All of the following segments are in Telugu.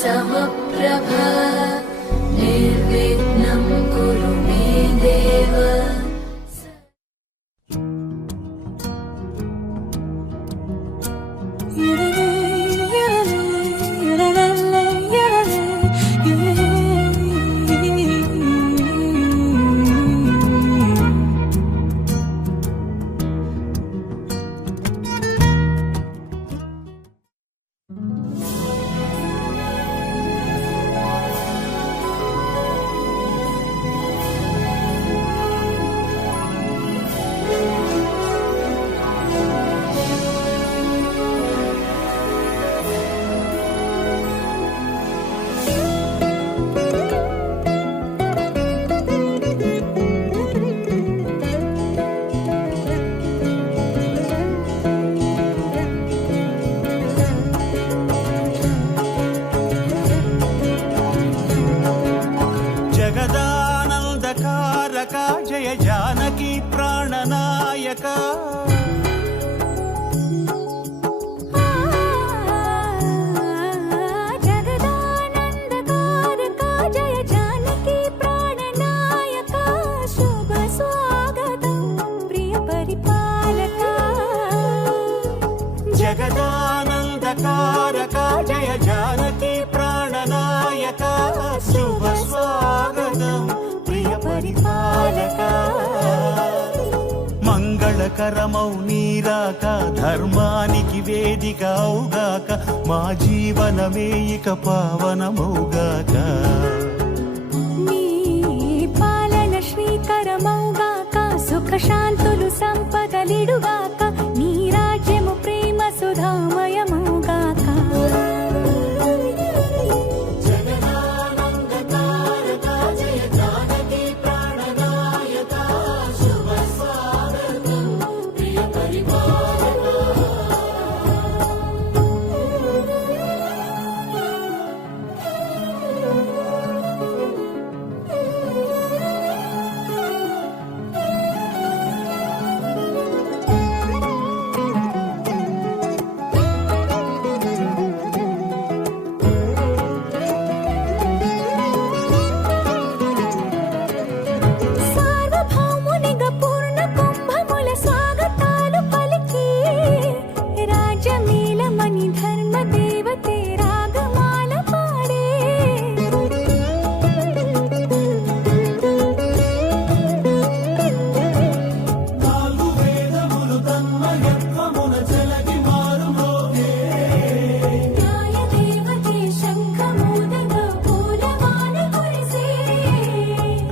समप्रभ निर्विघ्नं कुरु मे देव। जय जानकी प्राणनायक जगदानंदकारक जय जानकी प्राणनायक शुभ स्वागतं प्रिय परिपालक। जगदानंदकारक जय जानकी प्राणनायक शुभ स्वागतं प्रिय परिपालक। మంగళకరమౌ నీరాక ధర్మానికి వేదిక అవుగాక మా జీవనమే ఇక పావనమౌగాక। నీ పాలన శ్రీకరమౌగాక సుఖ శాంతులు సంపదలిడుగాక నీ రాజ్యము ప్రేమ సుధామయమౌగాక।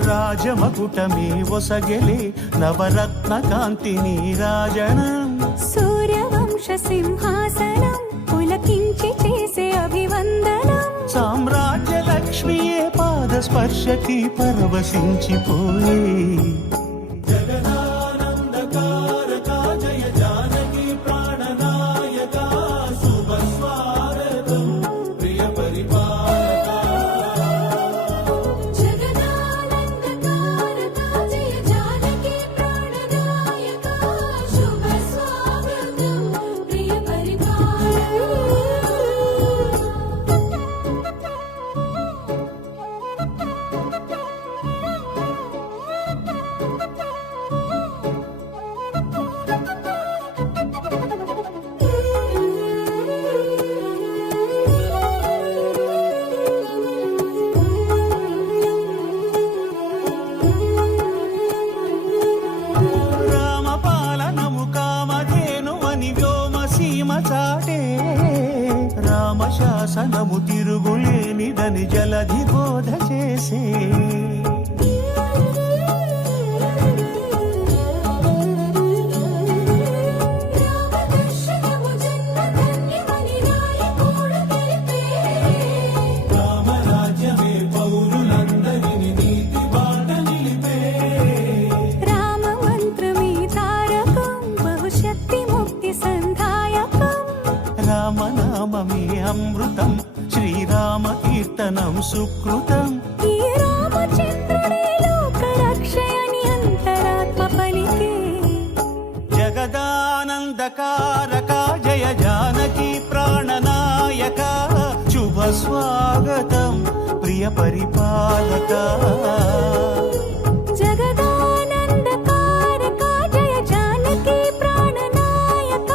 రాజమకుటమే ఒసగెలే నవరత్న కాంతి నీరాజనం సూర్యవంశ సింహాసనం పులకించి చేసే అభివందనం సామ్రాజ్య లక్ష్మియే పాద స్పర్శకి పరవశించిపోయే। జగదానందకారక జయ జానకి ప్రాణనాయక శుభ స్వాగతం ప్రియ పరిపాలక। రామశాసనము తిరుగులేనిదని జలధి బోధ చేసే। రామరాజ్యమే పౌరులందరిని నీతి బాట నిలిపే। రామ మంత్రమే తారకం బహుశక్తి ముక్తి సంధాయకం। రామనామమే అమృతం శ్రీరామ కీర్తనం సుకృతం। ఈ రామచంద్రుడే లోక రక్షయని అంతరాత్మ పలికే। జగదానందకారక జయ జానకి ప్రాణనాయక శుభ స్వాగతం ప్రియ పరిపాలక జగదానందకారక జయ జానకి ప్రాణనాయక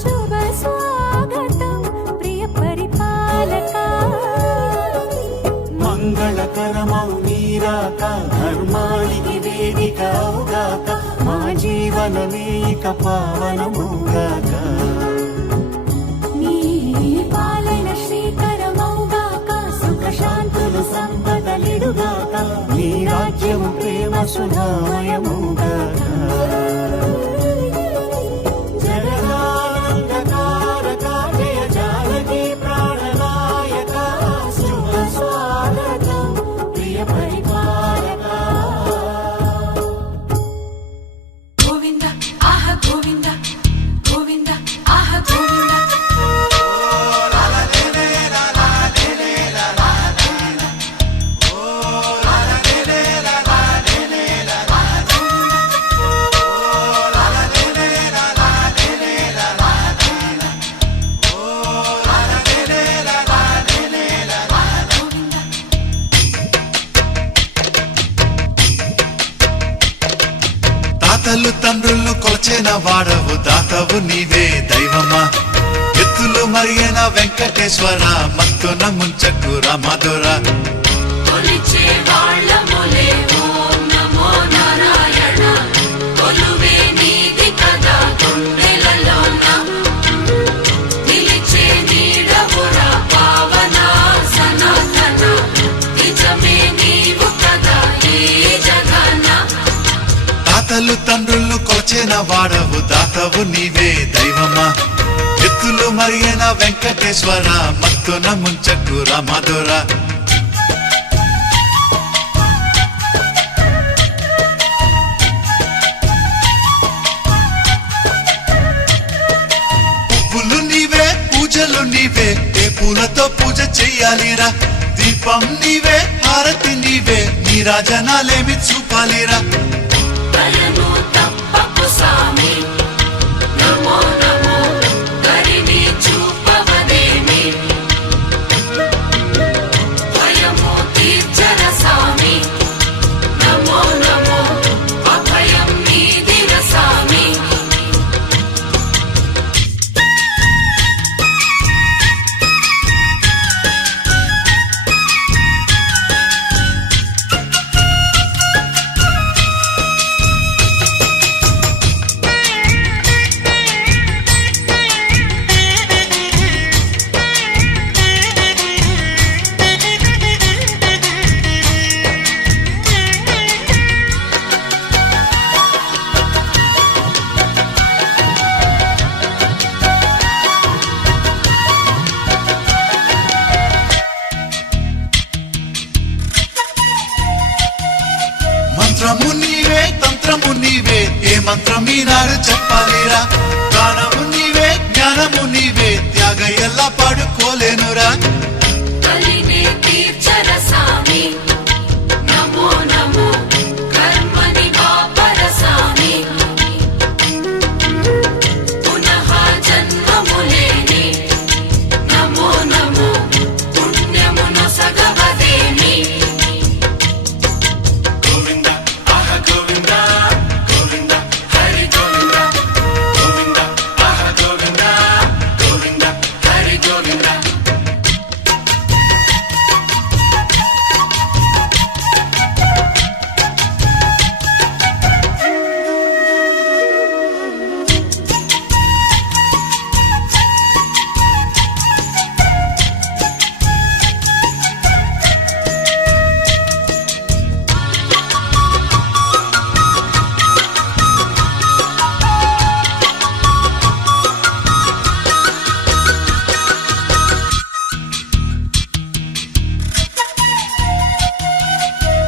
శుభ స్వాగతం ప్రియ పరిపాలక మంగళకరమౌ నీరాక ధర్మానికి వేదిక అవుగాక మా జీవనమే ఇక పావనముగాక నీ పాలన శ్రీకరమౌగాక సుఖ శాంతులు సంపదలిడుగాక నీ రాజ్యము ప్రేమ సుధామయముగాక జగదానందకారక జయ జానకి ప్రాణనాయక శుభ స్వాగతం ప్రియ పరిపాలక గోవింద ఆహ గోవింద గోవింద ఆహ గోవింద తాతలు తండ్రులు కొలచిన వాడవు దాతవు నీవే దైవమా ఎత్తులు మరియన వెంకటేశ్వర మత్తున ముంచకు రామధుర కొలిచే వాళ్ళములే ఓం నమో నారాయణ కొలువే నీది కదా గుండెలలోన నిలిచే నీడవురా పావన సనాతన నిజమే నీవు కదా ఈ జగన్న తాతలు తండ్రులు కొలచిన వాడవు దాతవు నీవే దైవమా ఎత్తులు మరియన వెంకటేశ్వర మత్తున ముంచకు రామధుర పువ్వులు నీవే పూజలు నీవే ఏ పూలతో పూజ చెయ్యాలిరా దీపం నీవే హారతి నీవే నీ రాజనాలేమి చూపాలిరా దయను తప్పకు సామి నమో నమో దరిని చూపవదేమి భయము తీర్చర సామి నమో నమో అభయం నీదిర సామి మంత్రము నీవే తంత్రము నీవే ఏ మంత్రం ఈనాడు చెప్పాలిరా గానము నీవే జ్ఞానము నీవే త్యాగ ఎలా పాడుకోలేనురా కలిని తీర్చర సామి నమో నమో కర్మని వాపర సామి పునః జన్మములేని నమో నమో పుణ్యమును సగవదేమి గోవింద ఆహ గోవింద గోవింద హరి గోవింద గోవింద ఆహ గోవింద గోవింద హరి గోవింద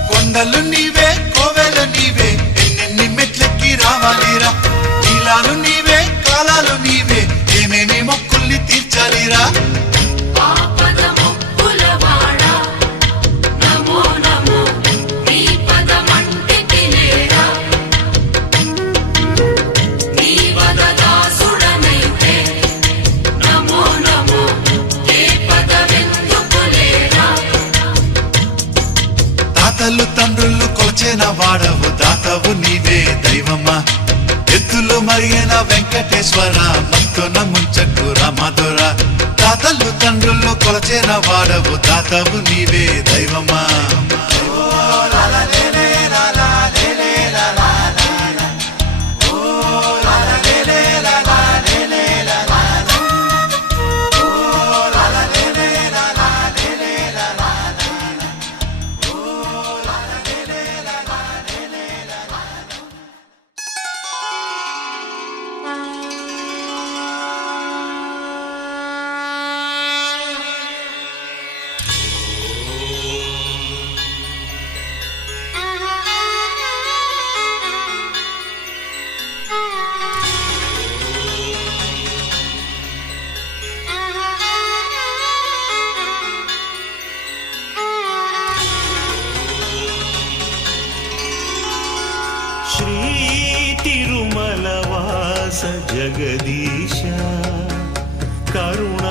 కొండలు నీవే కోవెలు నీవే ఎన్నెన్ని మెట్లెక్కి రావాలిరా నీలాలు నీవే కాలాలు నీవే ఏమేమి మొక్కుల్ని తీర్చాలిరా ఆపద ముక్కులవాడ నమో నమో నీ పదమంటి తినేరా నీ వదదాసుడనైతే నమో నమో ఏ పదవెందుకు తాతలు తండ్రులు కొల్చిన వాడవు దాతవు నీవే దైవమా ఎత్తులు మరిగిన వెంకటేశ్వర మత్తున ముంచకు రామధుర తాతలు తండ్రులు కొల్చిన వాడవు దాతవు నీవే దైవమా జగదీశ కరుణాభరణాయికనీ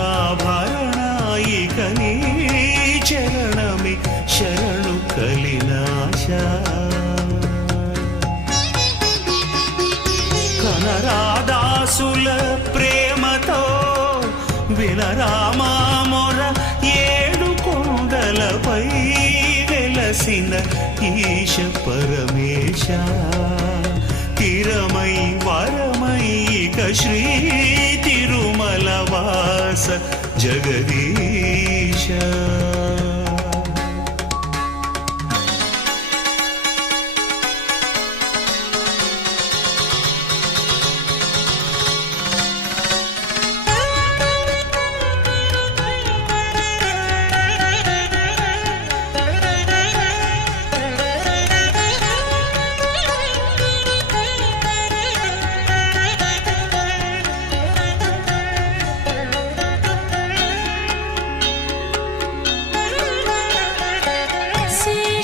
చరణమి శరణు కలినాశ కనరాదాసుల ప్రేమతో వినరామా మొర ఏడు కొండలపై వెలసిన ఈశ పరమేశ తిరమై వరమైక శ్రీ తిరుమల వాస జగదీశ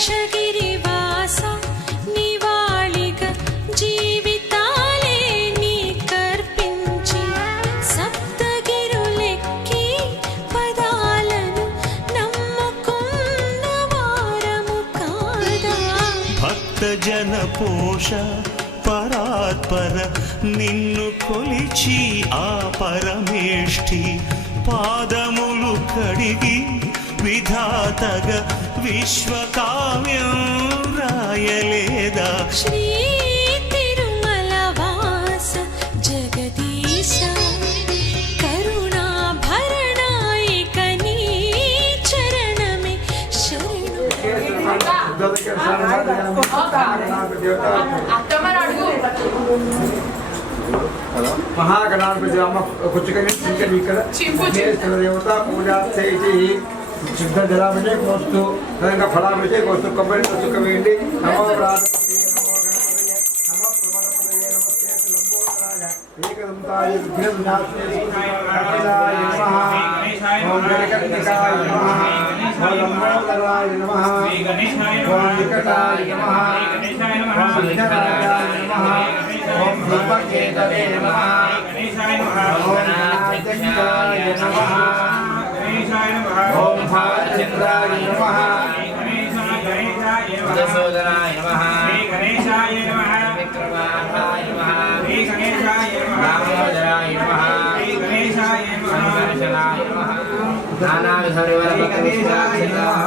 శేషగిరివాస నివాళిగా జీవితాలే నీ కర్పించి సప్తగిరులెక్కి పదాలను నమ్ముకున్న వారము కాదా భక్త జన పోష పరాత్పర నిన్ను కొలిచి ఆ పరమేష్ఠి పాదములు కడిగి విధాతగ విశ్వకావ్యం రాయలేదా శ్రీ తిరుమల వాస జగదీశ కరుణాభరణాయిక నీ చరణమే శరణు महागणाधिपति देवता पूजा शुद्ध जलाभिषेकोस्तु तदनंतर फलाभिषेकोस्तु कोब्बरी सुख वेंडी नमो प्राणपतये नमो गणपतये नमो प्रमणपतये नमस्ते लंबोदराय एकदंताय विघ्नविनाशिने कपिलाय नमः ओम गणकर्णिकाय नमः ओम लंबोदराय नमः ओम निकटाय नमः ओम विघ्नराजाय नमः ओम ब्रह्मकेतवे नमः ओम नारायणाय नमः ओम भालचंद्राय नमः दशोदराय नमः गणेशाय नमः विक्रमाय नमः गणेशाय नमः दामोदराय नमः गणेशाय नमः गणेशाय नमः नानाविधरिवरपतिष्ठाय नमः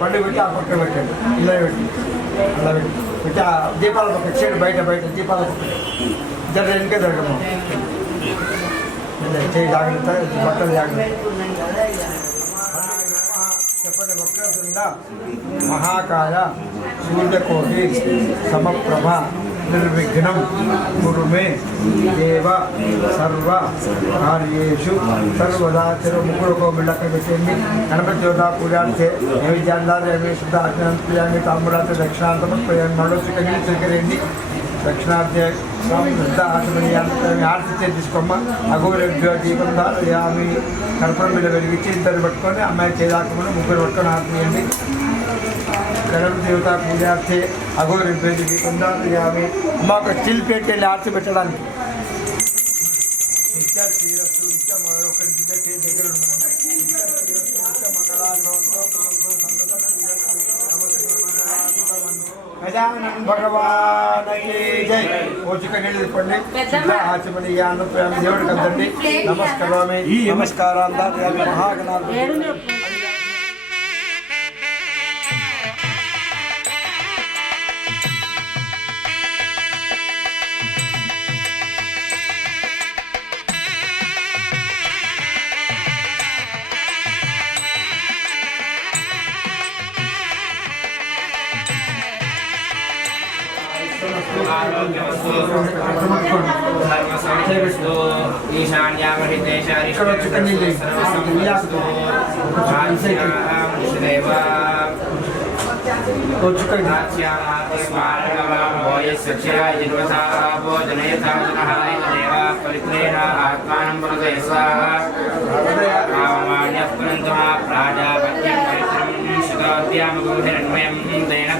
పండు పెట్టి ఆ పక్కన పెట్టండి ఇలా పెట్టి అలా పెట్టి ఆ దీపాల పక్క చేడు బయట దీపాల పక్క జర వెనుక జరగము చేయి జాగ్రత్త బట్టలు జాగ్రత్త చెప్పండి వక్రతుండ మహాకాయ సూర్యకోటి సమప్రభ నిర్విఘ్నం కురు మే దేవ సర్వ కార్యేషు సర్వదా ముగ్గురుకో బిళ్ళక్క పెట్టండి గణపతి దేవతా పూజాంతే నైవేద్యాందాలు శుద్ధ అర్చనం పూజాన్ని తాంబూలాంత దక్షిణాంతం మరో స్వీకరించండి దక్షిణార్థే శుద్ధ ఆచమని ఆర్తిచ్చే తీసుకోమ్మ అఘోరేభ్యో దీపం దామి కర్పూరం మీద వెలిగించి ఇద్దరు పట్టుకొని అమ్మాయి చేదాకమని ముగ్గురు పట్టుకొని ఆర్తియండి గణపతి దేవతా పూజార్థే అఘోరేభ్యో దీపం దామి మాకు స్టిల్ పెట్టి ఆర్తి పెట్టడానికి నిత్య శ్రీరస్తు నిత్య ఒకరి దగ్గర ఉండండి. నిత్య శ్రీరస్తు నిత్య మంగళాన్ని భవంతో సంతత శ్రీరస్తు గజానన్ భగవాన్ జై. ఓచిక నీళ్ళు తిప్పండి. ఆచమని అన్నప్రయామి దేవుడికి అందండి. నమస్కారమే నమస్కారాంధ్ర మహాగణాలు.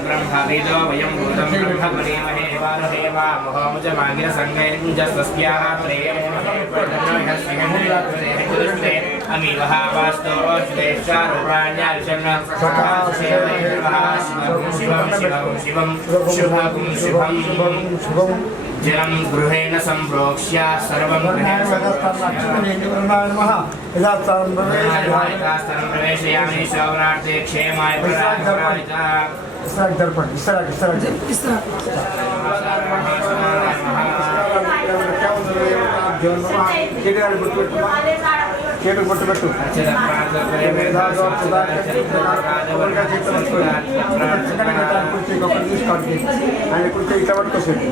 ब्रह्मविदो वयं भूतं ब्रह्मपरिमहे वारहेवा मोहमुजमागिर संगैर्जस्वस्याः प्रेमहे अमीवः वास्तो श्रेष्ठारूपाण्यार्चन शिवं शिवं शुभं शुभं जलं गृहेण सम्प्रोक्ष्य सर्वं प्रवेशयामि शौरार्थे क्षेमाय చేటు కొట్టుబెట్టు తీసుకోండి. ఆయన కుర్చీ ఇట్లా పట్టుకొచ్చేది.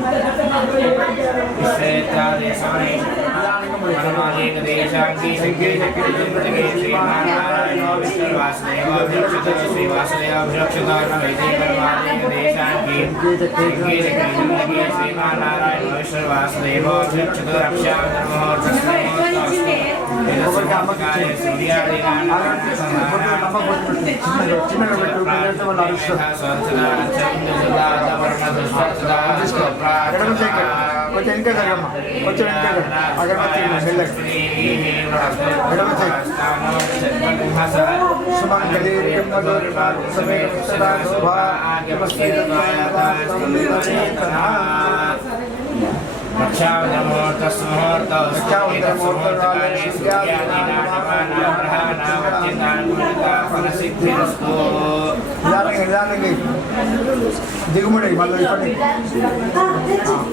కొంచెం ఇంకా జరగమ్మా, కొంచెం ఇంకా అగరబత్తి దిగుముడి మళ్ళీ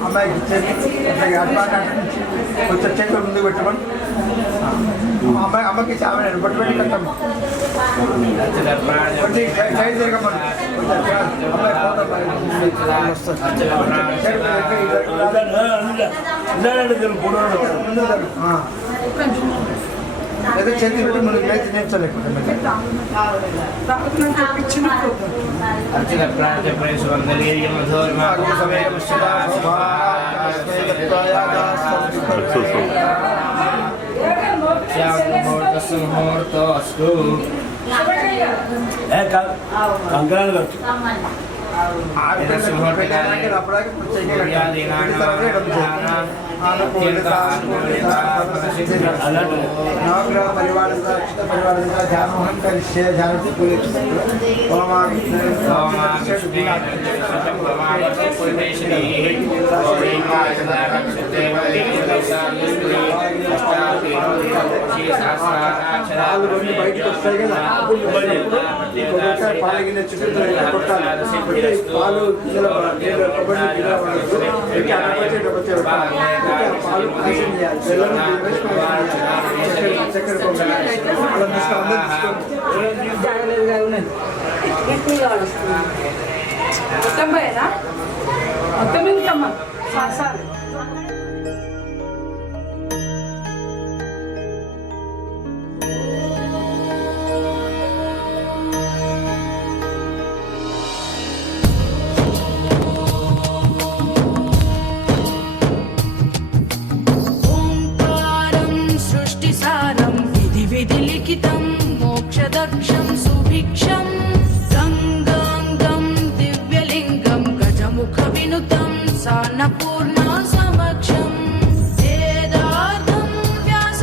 అమ్మాయికి కొంచెం చేతులు ముందు పెట్టమని అమ్మకి చాలా బొట్టు పెట్టి కట్టమ్మా. కొంచెం సైడ్ తిరగమ్మని ఏదో చేతి పెట్టి మనకి లేచి నేర్చలేకపోతే కంకణాలు नवग्रह परिवार ध्यान करिष्ये ध्यानस्य బయటకు వస్తాయి కదా పాలగిన చుట్టూ కొట్టాలి పాలు పాలు మొత్తం పోయేనా మొత్తం ఇంకమ్మా సార్ मोक्षदक्षं सुभिक्षं गङ्गाङ्गं दिव्यलिङ्गं गजमुखविनुतं सान्नपूर्णा समक्षं वेदार्थं व्यास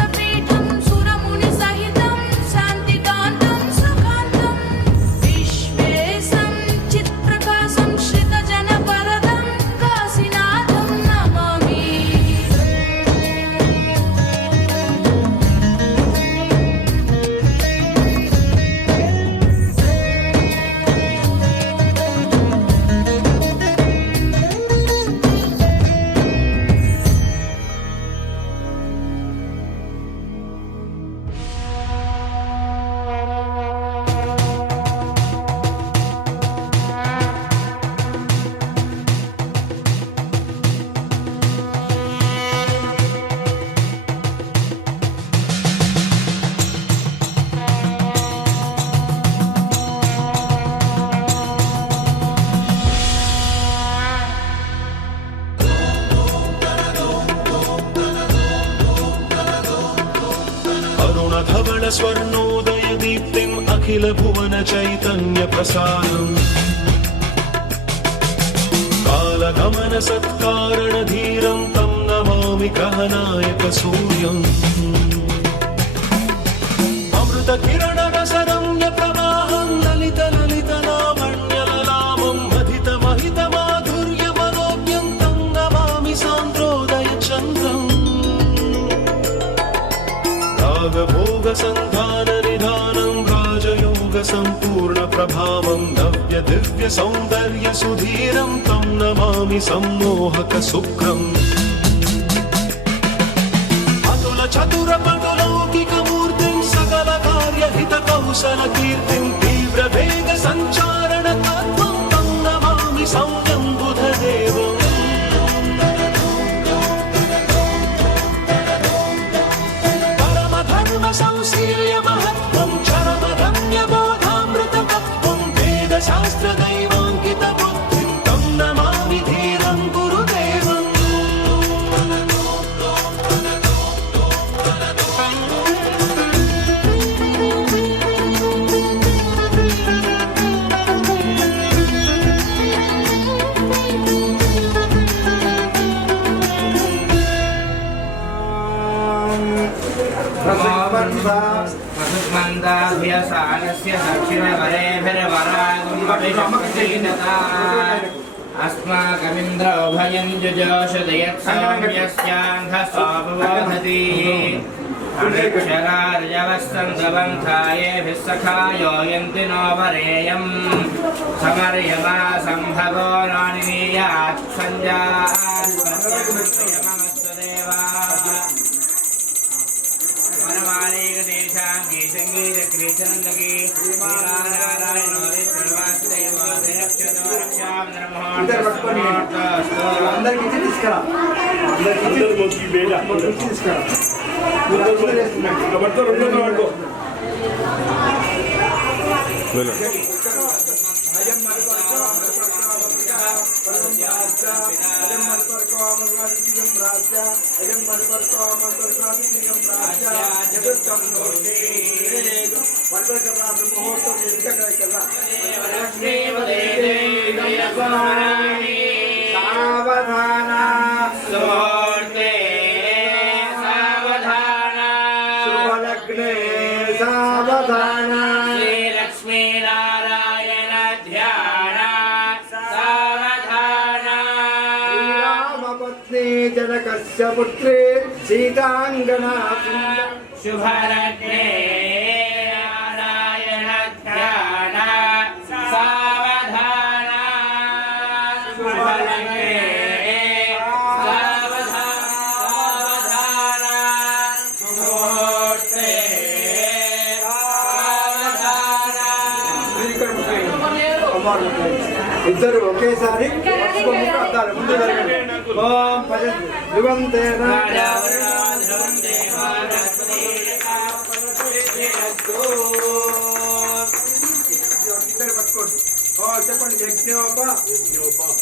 स्वर्णोदय दीप्तिम् अखिल भुवन चैतन्य प्रसारम् कालगमन सत्कारण धीरं तं नमामि ग्रहनायक सूर्यम् अमृत किरण रसरम्य प्रवाहं ललित ललित लावण्यललामं महित महित माधुर्य मनोज्ञं तं नमामि सान्द्रोदय चन्द्रम् रागभोग सन्धान निधानं राजयोग सम्पूर्ण प्रभावं नव्य दिव्य सौन्दर्य सुधीरं तं नमामि सम्मोहक शुक्रम् अतुल चतुर पटुलौकिक मूर्तिं सकल कार्य हित कौशल कीर्तिं तीव्र वेग सञ्चारण तत्त्वं तं नमामि संयं बुधदेवम् संशील्य महत्त्वं चरमधन्य बोधामृततत्त्वं वेदशास्त्र दैवाङ्कित बुद्धिं तं नमामि धीरं गुरुदेवम् मन्दाभ्यसानस्य दक्षिणवरेभिर्वरागुमभिषक्तीनता अस्माकमिन्द्र उभयं जुजोषदयत्सौम्यस्यान्धसोपबोधति अक्षरार्यवस्सन्दवन्थायेभिः सखायो यन्ति नो वरेयम् समर्यमा सम्भवो नानिनीयात् सञ्जायममस्तदेवा అందరికి ఇచ్చి తీసుకురా తీసుకురా सावधान सोते सावधान शुभलग्ने सावधान श्रीलक्ष्मी नारायण ध्यान सावधान रामपत्नी जनकस्य पुत्री सीतांगना शुभलग्ने नारायण ध्यान सावधान शुभलग्ने सावधान मुहूर्ते ఇద్దరు ఒకేసారి అద్దాలు ముందు జరగండి ఓం పదండి ధ్రువంతేన ఇద్దరు పట్టుకోండి ఓ చెప్పండి యజ్ఞోప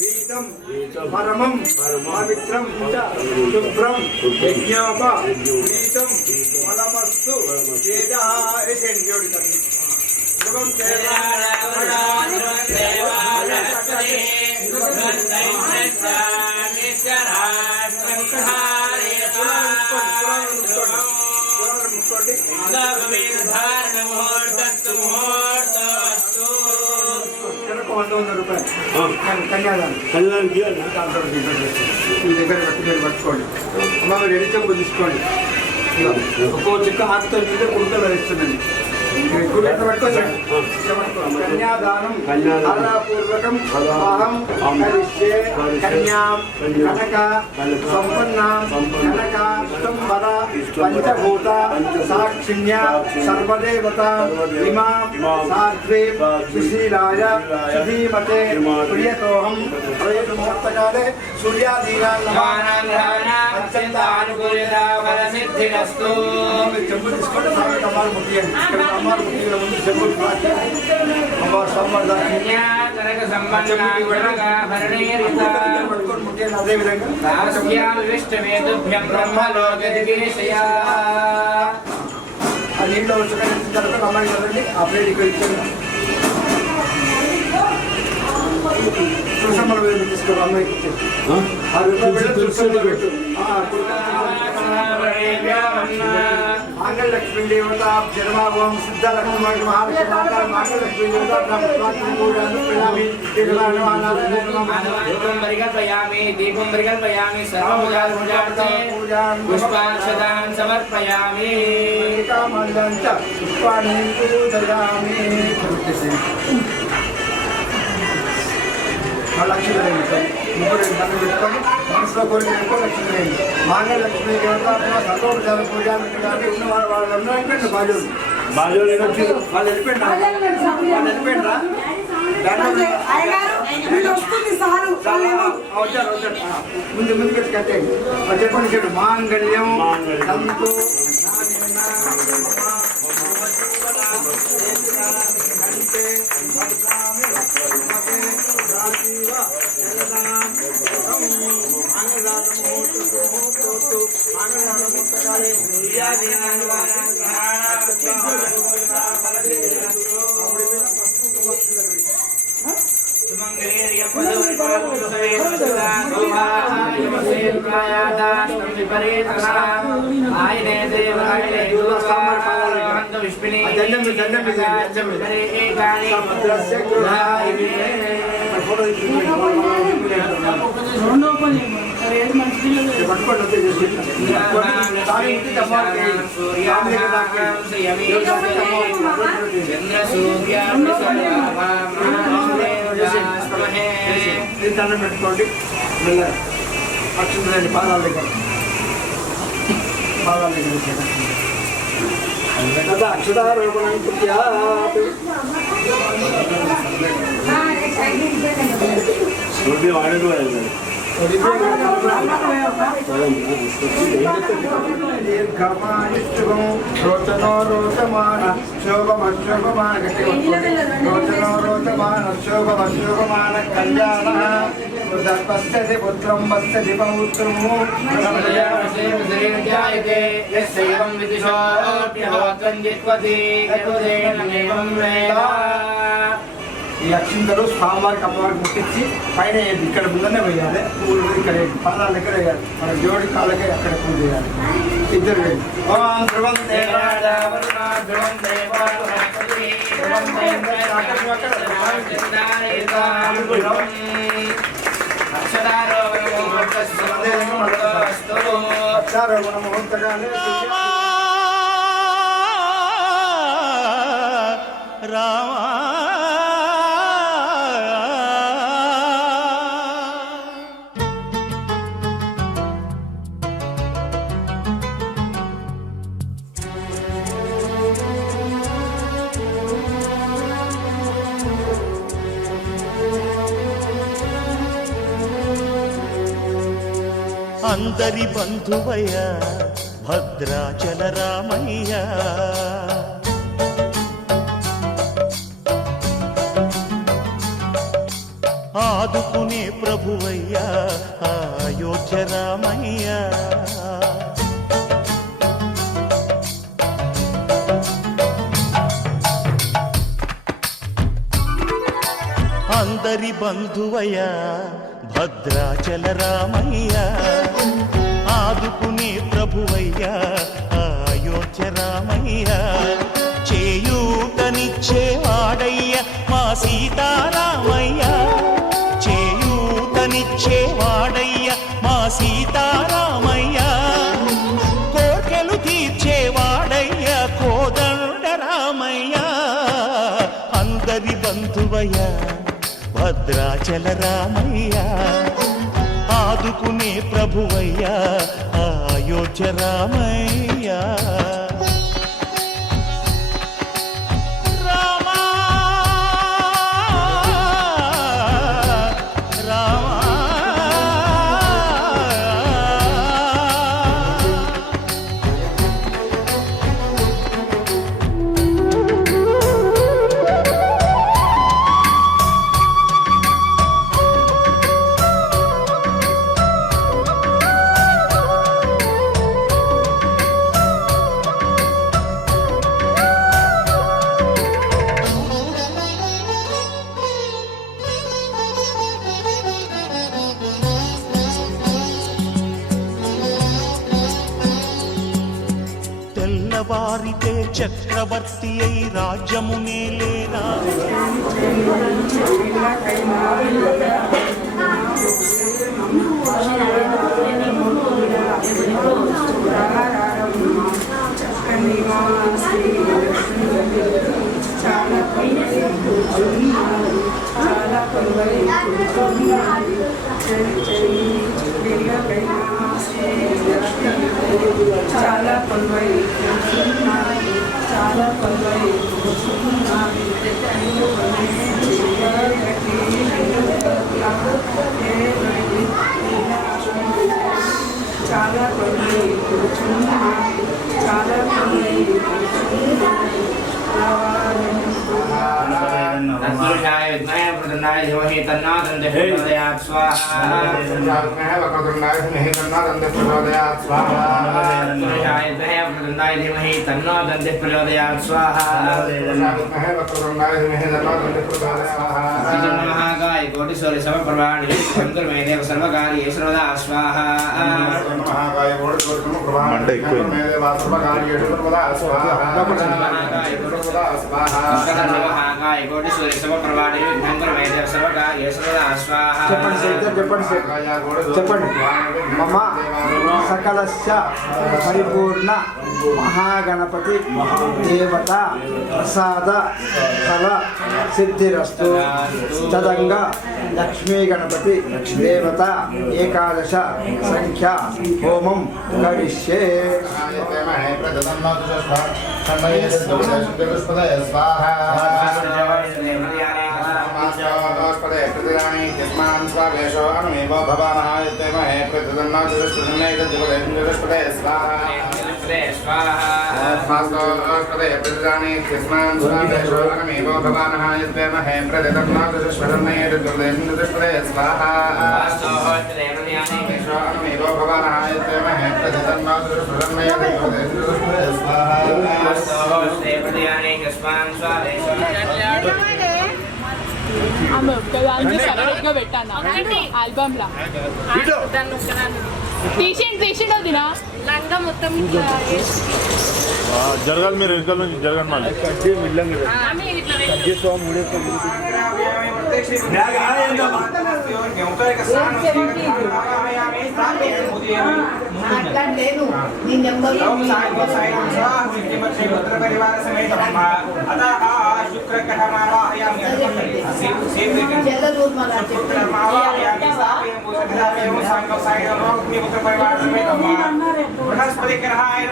వీతం పరమం పవిత్రం శుభ్రం యజ్ఞోప వీతం ఫలమస్తు వేసేయండి దేవుడి తల్లి ధ్రువంతేన కళ్యాణం మీ దగ్గర మీరు పట్టుకోండి అమ్మ మీరు ఎడి చెంబు తీసుకోండి ఒక్కో చిక్క ఆకుతో మీద కుడుకలు వేస్తుందండి కన్యాదానం కళాపూర్వకం అహం కరిష్యే కన్యాం కనక సంపన్నాం కనక సంవర పంచభూత సాక్షిణ్య సర్వదేవత ఇమాం సాధ్వే సుశీలాయ సుధీమతే ప్రియతోహం ప్రయత్నముహూర్తకాలే సూర్యాదీనాం అత్యంతానుకూలత ఫలసిద్ధిరస్తు చెంబు తీసుకోండి అమ్మారు ముట్టియండి అమ్మారు ముట్టిన ముందు చెంబు అమ్మారు సంవర్ధాన్ని కనక సంబంధ పట్టుకొని ముట్టియండి అదే విధంగా బ్రహ్మలోక ఆ నీళ్ళు చుక్కనిచ్చిన తర్వాత అమ్మాయి చదవండి ఆ ప్లేట్ ఇక్కడ ఇచ్చాను తులసమ్మల వేలు తీసుకోవాలి అమ్మాయికి ఇచ్చేది ఆ రూపాయలు తులసమ్మల పెట్టు మంగళలక్ష్మీ దేవత జన్మాభవం సిద్ధలక్ష్మి మహాలక్ష్మి మంగళలక్ష్మీ దీపం పరికల్పయామి దీపం పరికల్పయామి సర్వముజార్చే పుష్పాక్షతాన్ సమర్పయామి పుష్పాన్ని పూజయామి లక్ష్మీ ముగ్గురు దండం పెట్టుకొని మనసులో కోరిక లక్ష్మీ మాంగళ్య లక్ష్మీ దేవత సర్వోపచార పూజ ఉన్నవారు వాళ్ళు వెళ్ళిపోయింది బాజోలు వాళ్ళు వెళ్ళిపోయిందా వచ్చారు ముందుకు కట్టేయండి చెప్పండి చెప్పండి మాంగళ్యం సంతు దండం పెట్టుకోండి పక్షులు పాదాల దగ్గర కదా అక్షరారోపణం దీర్ఘమాయుష్యం రోచనో రోచమాన శోభమశోభమాన రోచనో రోచమాన శోభమశోభమాన కళ్యాణ పశ్యతి పుత్రం పశ్యతి పౌత్రము ఈ అక్షింతలు స్వామివారికి అమ్మవారికి ముట్టించి పైన ఇక్కడ ముందనే వేయాలి పూలు ఇక్కడ పాదాల దగ్గర వేయాలి మన జోడి కాళ్ళకే అక్కడ పూజ చేయాలి ఇద్దరు వేయాలి ఓం ధ్రువం అక్షరారోపణ ముహూర్తకాలే రామా అందరి బంధువయ్య భద్రాచల రామయ్య ఆదుకునే ప్రభువయ్య అయోధ్య రామయ్య అందరి బంధువయ్య భద్రాచల రామయ్య ఆదుకునే ప్రభువయ్య అయోధ్య రామయ్య చేయూతనిచ్చేవాడయ్య మా సీతారామయ్య చేయూతనిచ్చేవాడయ్య మా సీతారామయ్య కోర్కెలు తీర్చేవాడయ్య కోదండ రామయ్య అందరి బంధువయ్య భద్రాచల రామయ్య ఆదుకునే ప్రభువయ్య అయోధ్య రామయ్య రామా రామా తెల్లవారితే చక్రవర్తి అయి రాజ్యమునే లేనా చాలా కొలువై చాలా కొలువై చాలా కొలువై చాలా కొలువై तत्पुरुषाय विद्महे वक्रतुण्डाय धीमहि तन्नो दन्तिः प्रचोदयात् स्वाहा वक्रतुण्डाय धीमहि तन्नो दन्तिः प्रचोदयात् स्वाहा तत्पुरुषाय विद्महे वक्रतुण्डाय धीमहि तन्नो दन्तिः प्रचोदयात् स्वाहा वक्रतुण्डाय धीमहि तन्नो दन्तिः प्रचोदयात् स्वाहा महाकाय कोटिसूर्य समप्रभाणि शङ्करमय देव सर्वकार्येषु सर्वदा स्वाहा महाकाय कोटिसूर्य समप्रभाणि शङ्करमय देव सर्वकार्येषु सर्वदा स्वाहा महाकाय कोटिसूर्य समप्रभाणि शङ्करमय देव सर्वकार्येषु सर्वदा स्वाहा చెప్పండి మమ సకలస్య పరిపూర్ణ మహాగణపతి దేవత ప్రసాద ఫల సిద్ధిరస్తు తదంగా లక్ష్మీ గణపతి దేవత ఏకాదశ సంఖ్య హోమం కరిష్యే यस्मान् स्वावेशो अनुमेवो भवामः यत्तेमहे प्रतिदन्नो चतुष्पदन्ने तद्दिवदेशुष्पदे स्वाहा स्वाहास्पदे प्रतिदाने यस्मान् स्वावेशो अनुमेवो भवामः यत्तेमहे प्रतिदन्नो चतुष्पदन्ने तद्दिवदेशुष्पदे स्वाहा अनुमेवो भवामः यत्तेमहे प्रतिदन्नो चतुष्पदन्ने तद्दिवदेशुष्पदे स्वाहा यस्मान् स्वावेशो ఆమె ఒక్కదాన్ని సపరేట్గా పెట్టాను ఆల్బమ్ లా తీసిండు వదినా లంగా మొత్తం ఇట్లా జరగాలి మీరు వెనకాల నుంచి జరగండి మళ్ళీ మాట్లాడలేను నీ నెంబర్ बृहस्पति ग्रहाय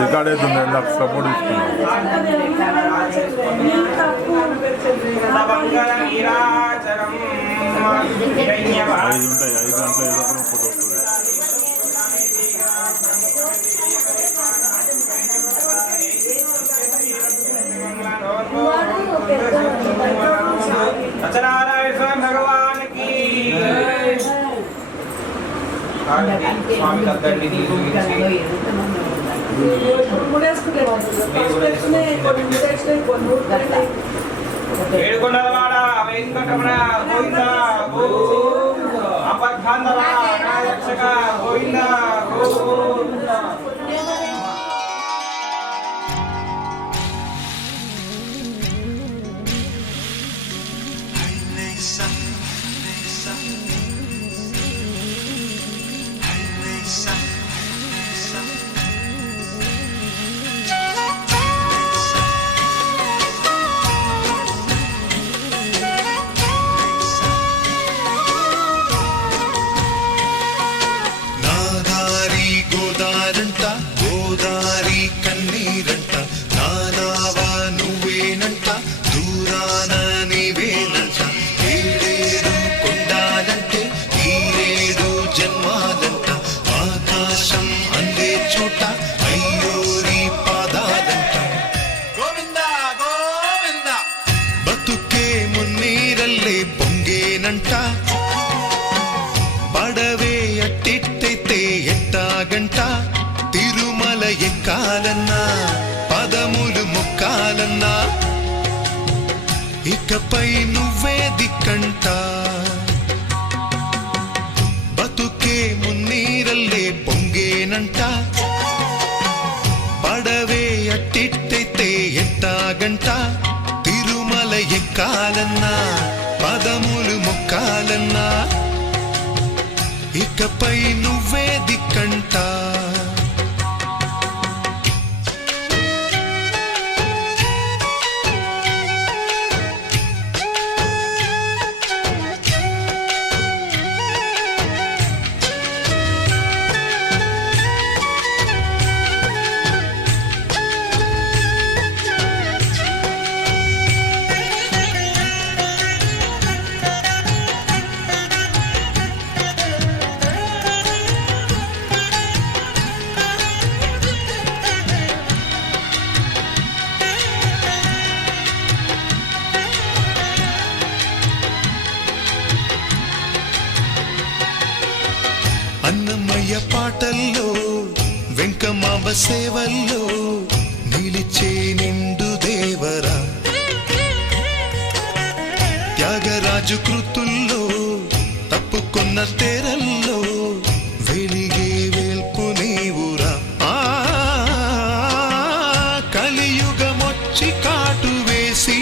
రికార్డ్ అవుతుంది నాకు సపోర్ట్ ఇస్తున్నాను 5 ఉంటాయి 5 గంటల ఏదో ఒక ఫోటో వస్తుంది भगवान की स्वामी ఏడుకొండలవాడ వెంకటరమణ గోవింద గోవింద అపద్బాంధవ నాయక్షక గోవింద గోవింద గోదారి కన్నీరంట నానావా నువ్వేనంట దూరాన నీవేనంట ఏడేడు కొండాలంటే ఈరేడు జన్మాలంట ఆకాశం అందే చోట అయ్యోరి పాదాలంట గోవింద గోవింద బతుకే మున్నీరల్లే పొంగేనంట పడవే అట్టిట్టయితే ఎట్టాగంట తిరుమల ఎక్కాలన్నా పదములు మొక్కాలన్నా ఇకపై నువ్వే దిక్కంట బతుకే మున్నీర మున్నీరల్లే పొంగేనంట పడవే అట్టిట్టయితే ఎట్టాగంట తిరుమల ఎక్కాలన్నా పదములు మొక్కాలన్నా ఇకపై నువ్వే దిక్కంట అన్నమయ్య పాటల్లో వెంకమాంబ సేవల్లో నిలిచే నిండు దేవరా త్యాగరాజు కృతుల్లో తప్పుకొన్న తెరల్లో వెలిగే వేల్పు నీవురా కలియుగమొచ్చి కాటు వేసి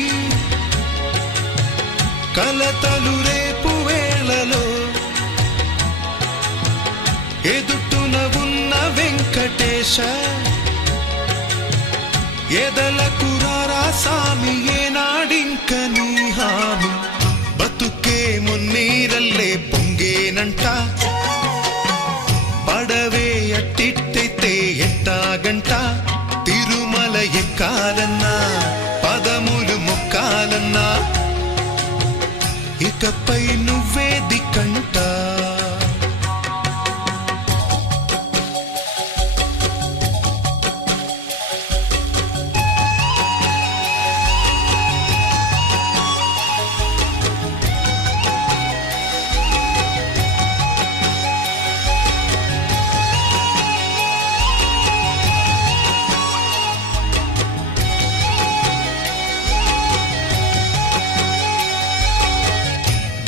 కలతలు రేపు వేళలో ఎదుటున ఉన్న వెంకటేశ ఎదలకు రారా సామి ఏనాడింక నీ హామి బతుకే మున్నీరల్లే పొంగేనంట పడవే అట్టిట్టయితే ఎట్టాగంట తిరుమల ఎక్కాలన్నా పదములు మొక్కాలన్నా ఇకపై నువ్వే దిక్కంట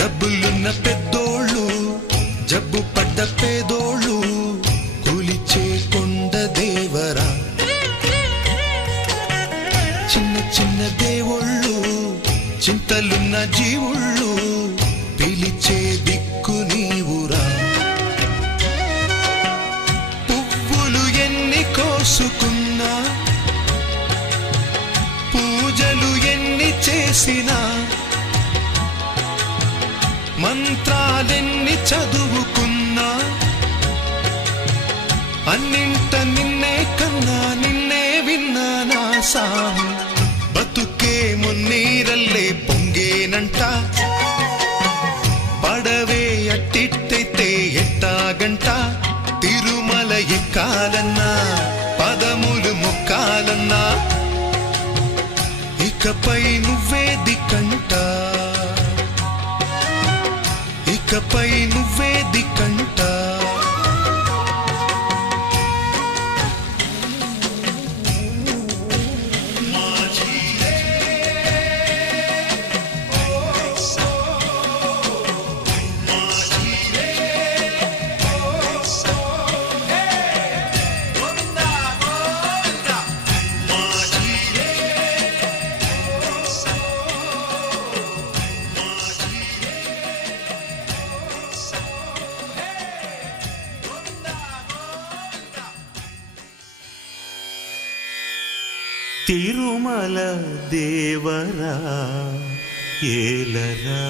డబ్బులున్న పెద్దోళ్ళు జబ్బు పడ్డ పేదోళ్ళు కూలిచే కొండ దేవరా చిన్న చిన్న దేవుళ్ళు చింతలున్న జీవుళ్ళు పిలిచే దిక్కు నీవురా పువ్వులు ఎన్ని కోసుకున్నా పూజలు ఎన్ని చేసినా మంత్రాలెన్ని చదువుకున్నా అన్నింట నిన్నే కన్నా నిన్నే విన్నా నా సామి బతుకే మున్నీరల్లే పొంగేనంట పడవే అట్టిట్టయితే ఎట్టాగంట తిరుమల ఎక్కాలన్నా పదములు మొక్కాలన్నా ఇకపై నువ్వే దిక్కంట ఇకపై నువ్వే దిక్కంట తిరుమల దేవరా ఏలరా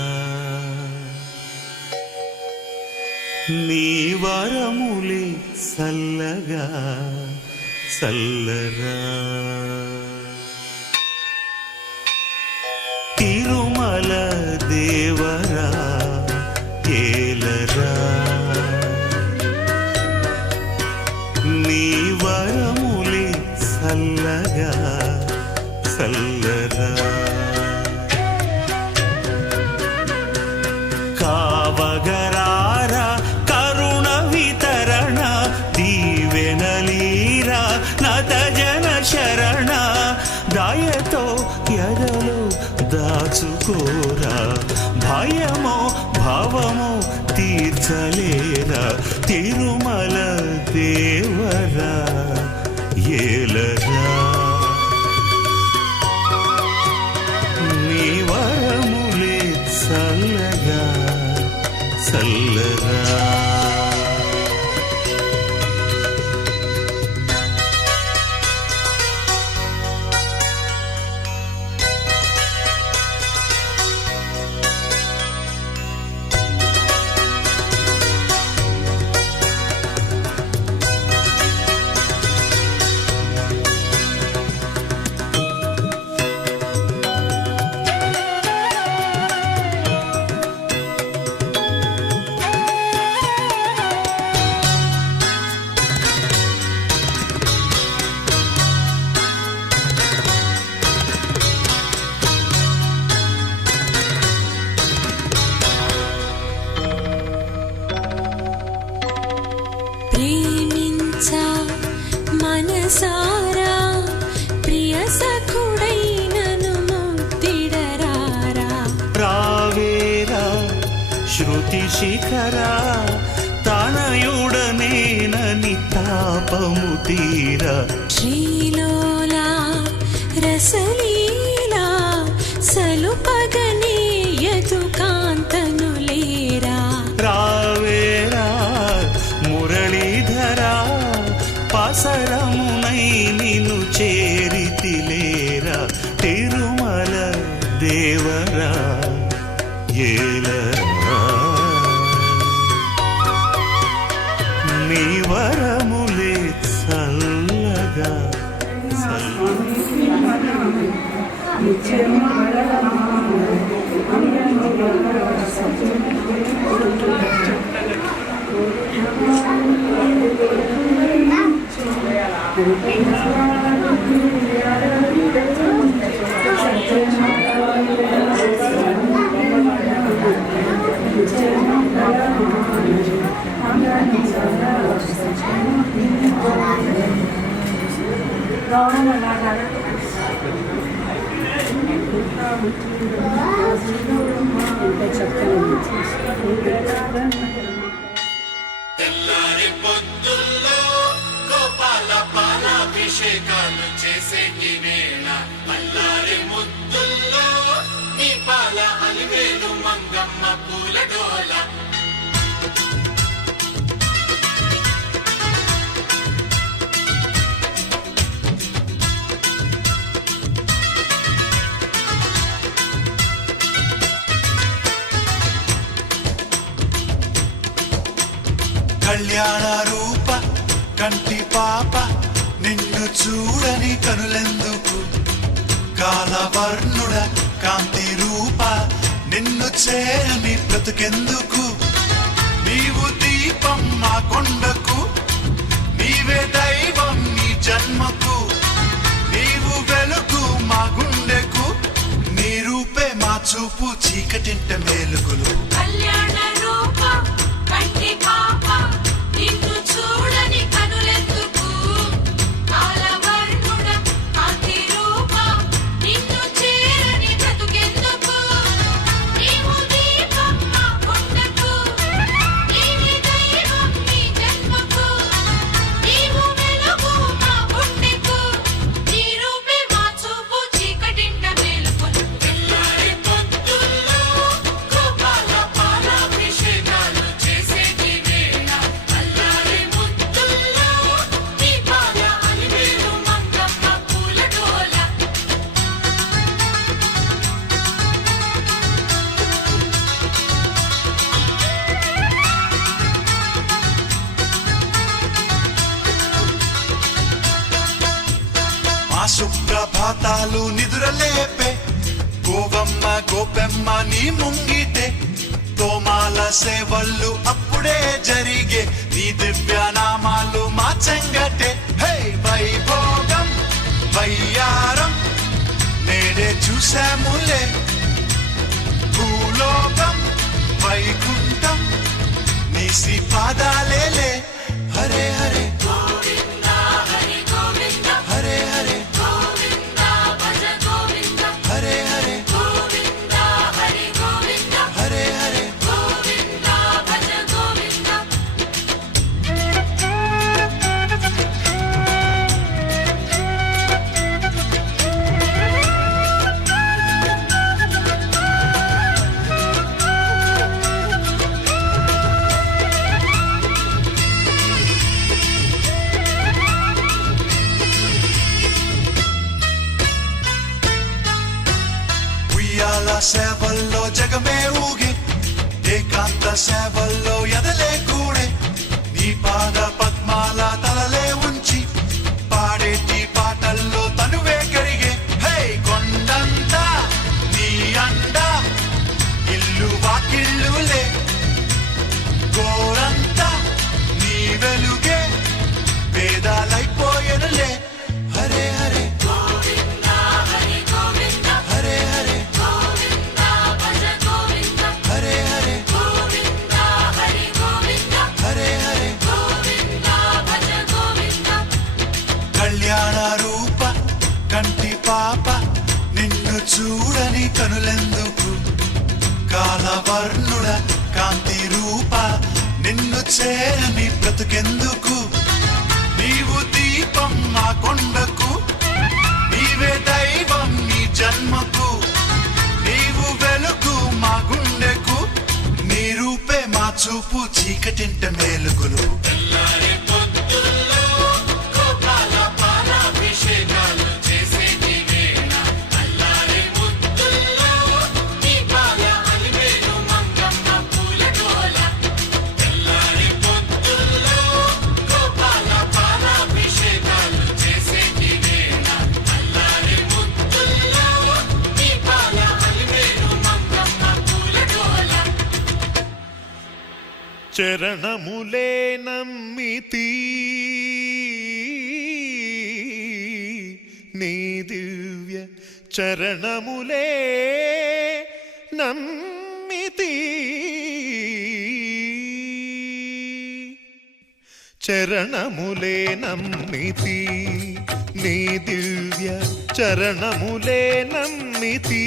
నీ వరములే సల్లగా సల్లరా తిరుమల దేవరా ఏలరా నీ వరములే సల్లగా సల్లరా కావగరారా కరుణ వితరణ దీవెనలీరా నత జన శరణ దాయతో ఎదలో దాచుకోరా భయమో భావమో తీర్చలేరా తిరుమల ప్రేమించా మనసారా ప్రియ సఖుడైనను ముక్తిడరారా రావేరా శృతి శిఖరా తనయుడనేనని తాపము తీరా శ్రీలోలా రసలీలా సలుపగనేయదు కాంతను లేరా రావేరా మురళీధరా పసరమునై నిను చేరితిలేరా తిరుమల దేవరా ఏలరా నీ వరములే చల్లగా తెల్లారి పొద్దుల్లో గోపాల పాలాభిషేకాలు చేసేటి వేళ అల్లారి ముద్దుల్లో నీ పాల అలివేలు మంగమ్మ పూల డోల కళ్యాణ రూప కంటి పాప నిన్ను చూడని కనులెందుకు కాలవర్ణుడ కాంతి రూప నిన్ను చేరని బ్రతుకెందుకు నీవు దీపం మా కొండకు నీవే దైవం నీ జన్మకు నీవు వెలుగు మా గుండెకు నీ రూపే మా చూపు చీకటింట మేలుగులు కళ్యాణ రూప కంటి పాప నిన్ను చూడని కనులెందుకు కాలవర్ణుడ కాంతి రూప నిన్ను చేరని బ్రతుకెందుకు నీవు దీపం మా కొండకు నీవే దైవం నీ జన్మకు నీవు వెలుగు మా గుండెకు నీ రూపే మా చూపు చీకటింట మేలుకొను తెల్లారి పొద్దుల్లో గోపాల పాలాభిషేకాలు చేసేటి వేళ అల్లారి ముద్దుల్లో నీ పాల అలివేలు మంగమ్మ పూల డోల మా సుప్రభాతాలు నిదురలేపే గోవమ్మ గోపెమ్మ నీ ముంగిటే తోమాల సేవళ్ళు అప్పుడే జరిగే నీ దివ్యనామాలు మా చెంగటే హే వైభోగం వయ్యారం నేడే చూసాములే భూలోకం వైకుంఠం నీ శ్రీ పాదాలేలే హరే హరే హరే హరే హరే హరే హరే హరే ఉయ్యాల సేవల్లో జగమే ఊగే ఏకాంత సేవల్లో ఎదలే కూడే నీ పాద పద్మాల తలలే ఉంచి పాడేటి పాటల్లో తనువే కరిగే హే కొండంతా నీ అండ ఇల్లు వాకిళ్ళులే గోరంతా నీ వెలుగే పేదాలైపోయెనులే హరే హరే హరే హరే హరే హరే హరే హరే కనులెందుకు కాలవర్ణుడ కాంతి రూప నిన్ను చేరని బ్రతుకెందుకు నీవు దీపం మా కొండకు నీవే దైవం నీ జన్మకు నీవు వెలుగు మా గుండెకు నీ రూపే మా చూపు చీకటింట మేలుకులు చరణములే నమ్మితి నీ దివ్య చరణములే నమ్మితి చరణములే నమ్మితి నీ దివ్య చరణములే నమ్మితి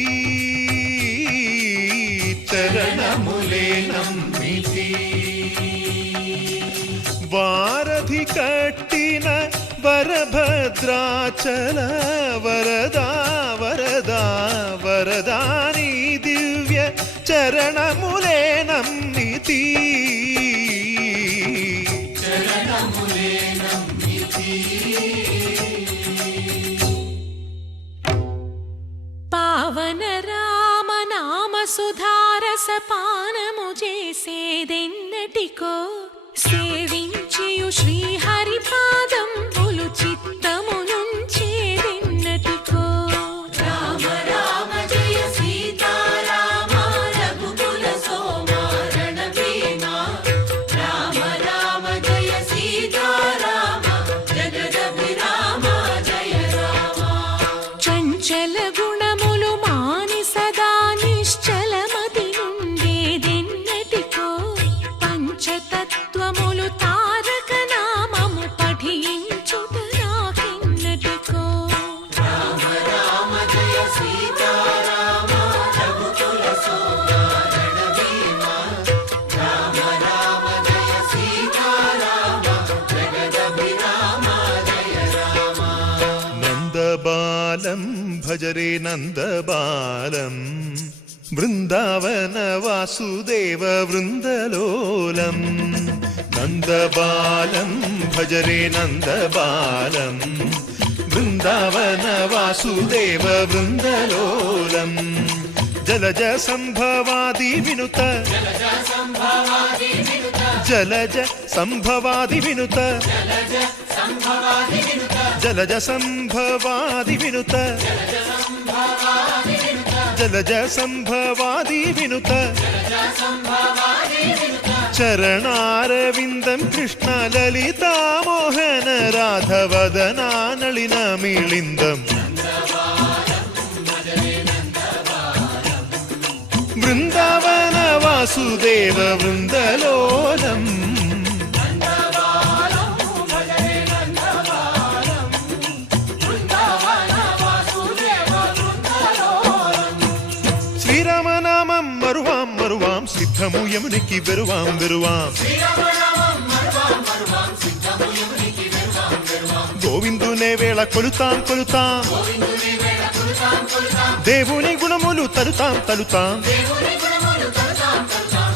చరణములే నమ్మితి వారధి కట్టిన వరభద్రాచల వరదా వరదా వరదాని దివ్య చరణములే నమ్మితి చరణములే నమ్మితి పావన రామ నామ సుధారస పానము చేసేదెన్నటికో సేవించియు శ్రీహరి పాదంబులు చిత్తమునుంచేదెన్నటికో రామ రామ జయ సీతారామ రఘుకుల సోమ రణభీమ రామ రామ జయ సీతారామ జగదభిరామ జయ రామ చంచల గుణములు మాని సదా నిశ్చలమతి నుండేదెన్నటికో పంచతత్వములు తారక నామము పఠించుట నాకెన్నటికో రామ రామ జయ సీతారామ రఘుకుల సోమ రణభీమ రామ రామ జయ సీతారామ జగదభిరామ జయ రామ నందబాలం భజరే నందబాలం బృందావన వాసుదేవ వృందలోలం నందబాలం భజరే నందబాలం బృందావన వాసుదేవ వృందలోలం జలజ సంభవాది వినుత జలజ సంభవాది వినుత జలజ సంభవాది వినుత జలజ సంభవాది వినుత చరణారవిందం కృష్ణ లలితా మోహన రాధవదనా నళిన మిళిందం బృందావన వాసుదేవ వృందలోలం శ్రీరామనామం మరువాం మరువాం సిద్ధము యమునికి వెరువాం వెరువాం గోవిందునే వేళ కొలుతాం కొలుతాం దేవుని గుణములు తలుతాం తలుతాం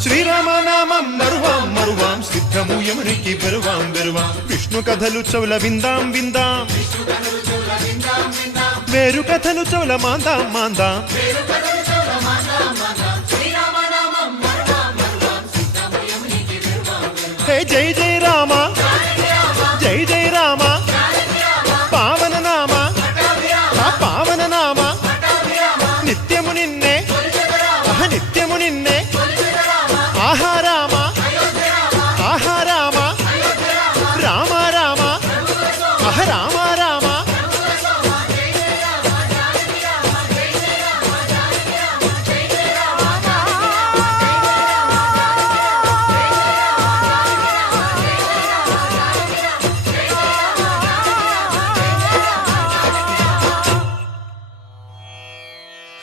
శ్రీరామనామం మరువాం మరువాం సిద్ధము యమునికి వెరువాం వెరువాం విష్ణు కథలు చౌల విందాం విందాం వేరు కథలు చౌల మాందాం మాందాం హే జై జై రామ జై జై రామ పావన నామ పావన నామ నిత్యము నిన్నే నిత్యము నిన్నే ఆహారామ ఆహారామ రామ రామ రామ రామ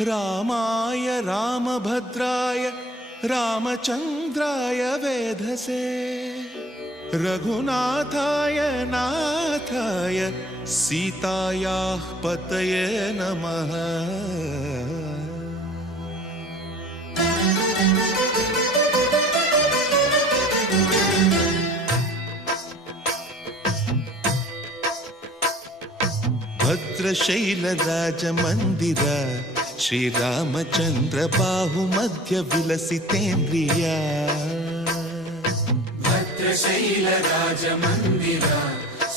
रामाय रामभद्राय रामचन्द्राय वेधसे रघुनाथाय नाथाय सीतायाः पतये नमः। भद्रशैलराजमन्दिर श्रीरामचन्द्र बाहुमध्य विलसितेन्द्रिया भद्रशैलराजमन्दिर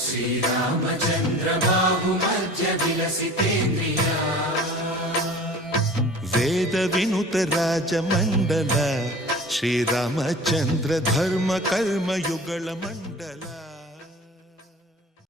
श्रीरामचन्द्र बाहुमध्य विलसितेन्द्रिया वेदविनुत राजमण्डल श्रीरामचन्द्र धर्म कर्म युगल मण्डल।